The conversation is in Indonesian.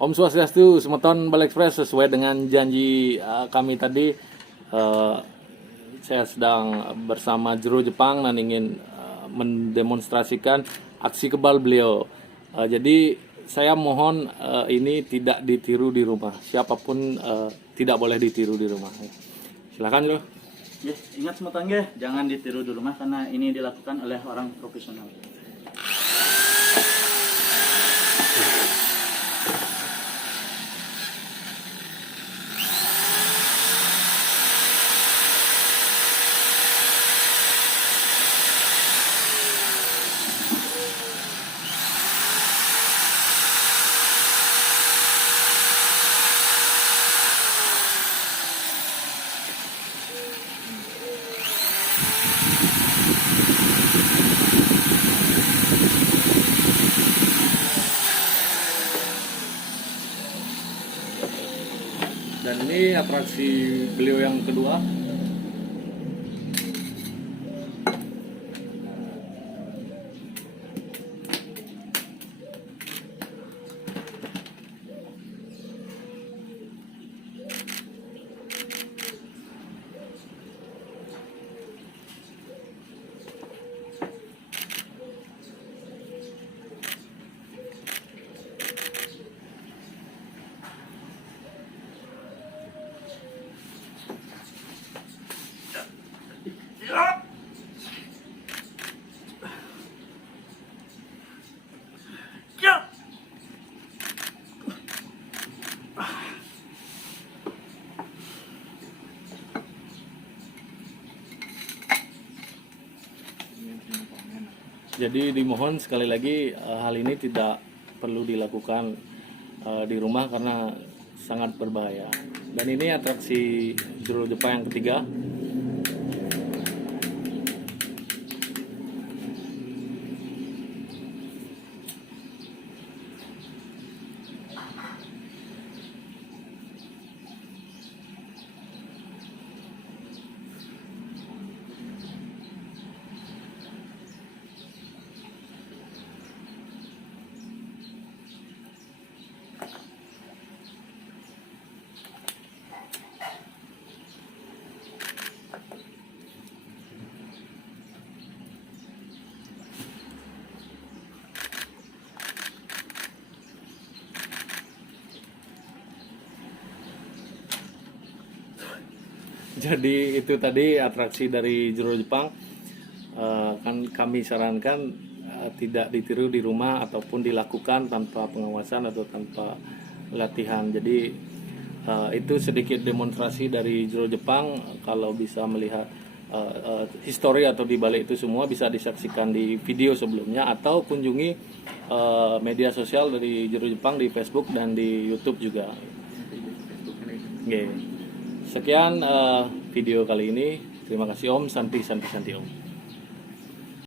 Om Swastiastu, Semeton Bal Express. Sesuai dengan janji kami tadi, saya sedang bersama Jero Jepang dan ingin mendemonstrasikan aksi kebal beliau. Jadi saya mohon ini tidak ditiru di rumah. Siapapun tidak boleh ditiru di rumah. Silakan Jero. Ingat Semeton jangan ditiru di rumah karena ini dilakukan oleh orang profesional. Dan ini atraksi beliau yang kedua. Jadi dimohon sekali lagi hal ini tidak perlu dilakukan di rumah karena sangat berbahaya. Dan ini atraksi Jero Jepang yang ketiga. Jadi itu tadi atraksi dari Jero Jepang. Kan kami sarankan tidak ditiru di rumah ataupun dilakukan tanpa pengawasan atau tanpa latihan. Jadi itu sedikit demonstrasi dari Jero Jepang. Kalau bisa melihat histori atau di balik itu semua bisa disaksikan di video sebelumnya atau kunjungi media sosial dari Jero Jepang di Facebook dan di YouTube juga. Okay. Sekian video kali ini. Terima kasih Om. Santi Om.